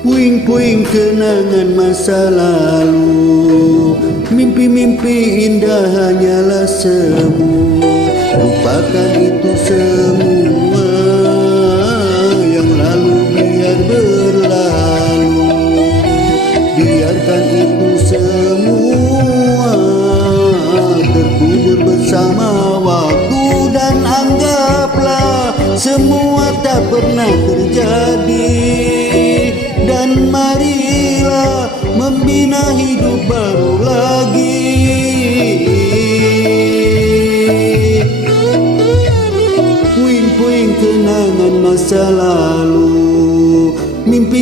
Puing kenangan masa lalu. Mimpi-mimpi indah hanyalah semu. Lupakan itu semua Yang lalu biar berlalu. Biarkan itu semua Terkubur bersama waktu Dan anggaplah semua tak pernah terjadi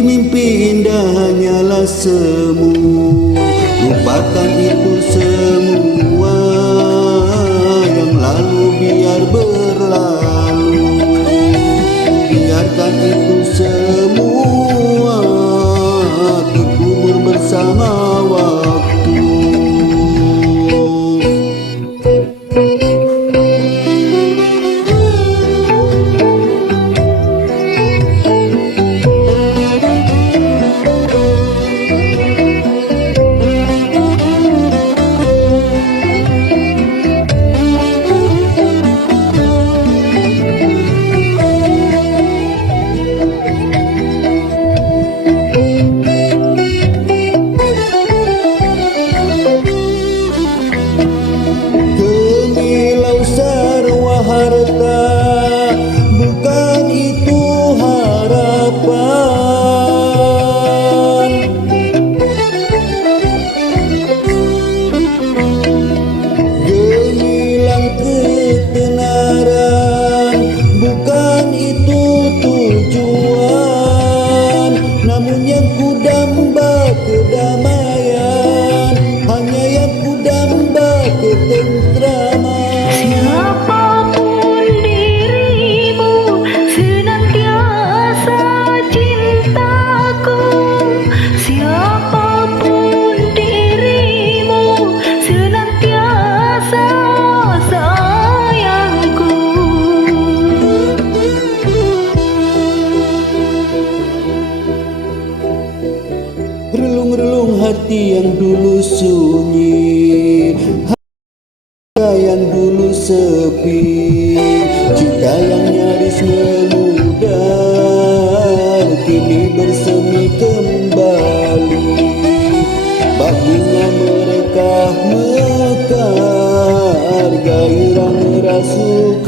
Mimpi-mimpi indah hanyalah semu. Lupakan itu semua. Yang lalu biar berlalu. Biarkan itu semua. Terkubur bersama Ketenaran Bukan itu tujuan Namun yang ku damba Relung-relung hati yang dulu sunyi. Hati yang dulu sepi. Cinta yang nyaris memudar Kini bersemi kembali. Bak bunga mereka mekar Gairah merasuk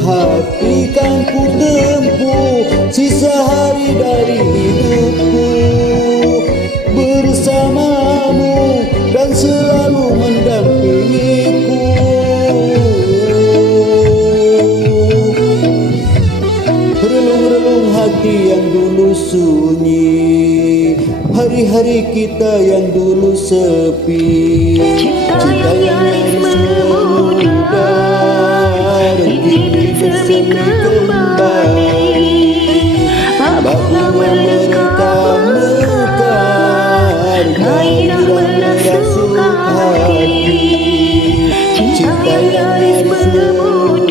hari kita yang dulu sepi. Cinta yang nyaris memudar Kini bersemi kembali. Bahu melekar mekar Gairah merasuk hati. Cinta yang nyaris memudar